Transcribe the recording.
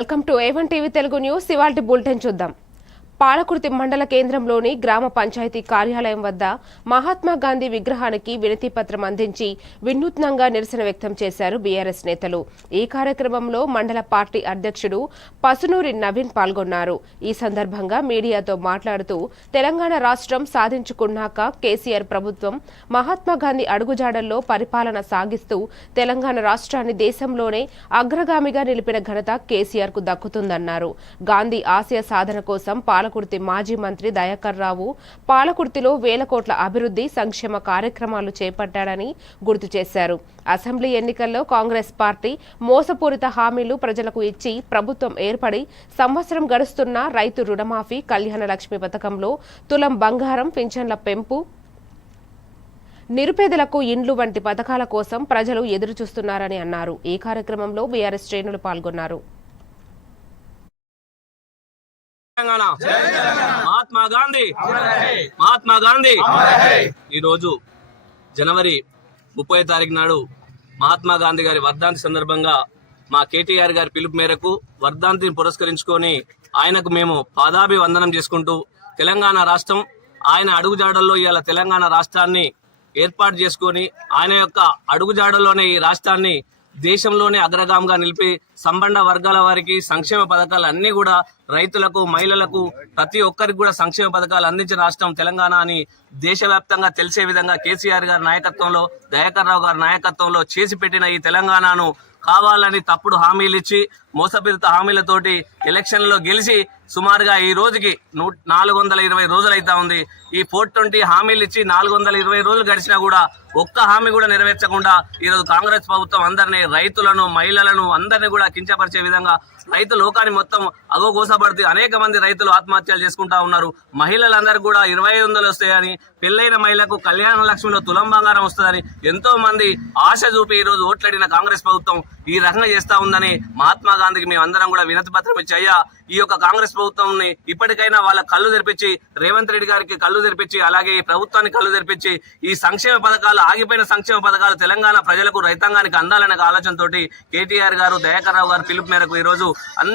Welcome to A one TV Telugu news ఇవాల్టి bulletin చూద్దాం. పాలకుర్తి మండల కేంద్రంలోని గ్రామ పంచాయతీ కార్యాలయం వద్ద మహాత్మా గాంధీ విగ్రహానికి వినతి పత్రం అందించి వినూత్నంగా నిరసన వ్యక్తం చేశారు బీఆర్ఎస్ నేతలు. ఈ కార్యక్రమంలో మండల పార్టీ అధ్యక్షుడు పసునూరి నవీన్ పాల్గొన్నారు. ఈ సందర్భంగా మీడియాతో మాట్లాడుతూ తెలంగాణ రాష్ట్రం సాధించుకున్నాక కేసీఆర్ ప్రభుత్వం మహాత్మా గాంధీ అడుగుజాడల్లో పరిపాలన సాగిస్తూ తెలంగాణ రాష్ట్రాన్ని దేశంలోనే అగ్రగామిగా నిలిపిన ఘనత కేసీఆర్కు దక్కుతుందన్నారు. గాంధీ ఆశయ సాధన కోసం పాల పాలకుర్తి మాజీ మంత్రి దయాకర్రావు పాలకుర్తిలో వేల కోట్ల అభివృద్ధి సంక్షేమ కార్యక్రమాలు చేపట్టాడని గుర్తు చేశారు. అసెంబ్లీ ఎన్నికల్లో కాంగ్రెస్ పార్టీ మోసపూరిత హామీలు ప్రజలకు ఇచ్చి ప్రభుత్వం ఏర్పడి సంవత్సరం గడుస్తున్న రైతు రుణమాఫీ కళ్యాణ లక్ష్మి పథకంలో తులం బంగారం పింఛన్ల పెంపు నిరుపేదలకు ఇండ్లు వంటి పథకాల కోసం ప్రజలు ఎదురుచూస్తున్నారని అన్నారు. ఈ కార్యక్రమంలో బీఆర్ఎస్ శ్రేణులు పాల్గొన్నారు. తెలంగాణ. మహాత్మా గాంధీ. మహాత్మా గాంధీ. ఈరోజు జనవరి ముప్పై తారీఖు నాడు మహాత్మా గాంధీ గారి వర్ధాంతి సందర్భంగా మా కేటీఆర్ గారి పిలుపు మేరకు వర్ధాంతిని పురస్కరించుకొని ఆయనకు మేము పాదాభివందనం చేసుకుంటూ తెలంగాణ రాష్ట్రం ఆయన అడుగుజాడల్లో ఇవాళ తెలంగాణ రాష్ట్రాన్ని ఏర్పాటు చేసుకొని ఆయన యొక్క అడుగుజాడల్లోనే ఈ రాష్ట్రాన్ని దేశంలోనే అగ్రగామంగా నిలిపి సంబంధ వర్గాల వారికి సంక్షేమ పథకాలు అన్ని కూడా రైతులకు మహిళలకు ప్రతి ఒక్కరికి కూడా సంక్షేమ పథకాలు అందించిన రాష్ట్రం తెలంగాణ అని దేశవ్యాప్తంగా తెలిసే విధంగా కేసీఆర్ గారి నాయకత్వంలో దయాకర్ రావు గారి నాయకత్వంలో చేసి పెట్టిన ఈ తెలంగాణను కావాలని తప్పుడు హామీలు ఇచ్చి మోసపీరిత హామీలతోటి ఎలక్షన్లో గెలిచి సుమారుగా ఈ రోజుకి నూ నాలుగు వందల ఇరవై రోజులు అవుతా ఉంది. ఈ ఫోర్ ట్వంటీ హామీలు ఇచ్చి నాలుగు వందల ఇరవై రోజులు గడిచినా కూడా ఒక్క హామీ కూడా నెరవేర్చకుండా ఈరోజు కాంగ్రెస్ ప్రభుత్వం అందరినీ రైతులను మహిళలను అందరినీ కూడా కించపరిచే విధంగా రైతు లోకాన్ని మొత్తం అగోగోసపడుతూ అనేక మంది రైతులు ఆత్మహత్యలు చేసుకుంటా ఉన్నారు. మహిళలందరూ కూడా ఇరవై ఐదు వందలు వస్తాయని పెళ్ళైన మహిళలకు కళ్యాణ లక్ష్మిలో తులం బంగారం వస్తుందని ఎంతో మంది ఆశ చూపి ఈ రోజు ఓట్లడిన కాంగ్రెస్ ప్రభుత్వం ఈ రకంగా చేస్తా ఉందని మహాత్మా గాంధీకి మేము అందరం కూడా వినతి పత్రం ఇచ్చాయా ఈ యొక్క కాంగ్రెస్ ప్రభుత్వంని ఇప్పటికైనా వాళ్ళ కళ్ళు తెరిపించి రేవంత్ రెడ్డి గారికి కళ్ళు తెరిపించి అలాగే ఈ ప్రభుత్వానికి కళ్ళు తెరిపించి ఈ సంక్షేమ పథకాలు ఆగిపోయిన సంక్షేమ పథకాలు తెలంగాణ ప్రజలకు రైతాంగానికి అందాలనే ఆలోచనతోటి కేటీఆర్ గారు దయాకర్ రావు గారు పిలుపు మేరకు ఈ రోజు అన్ని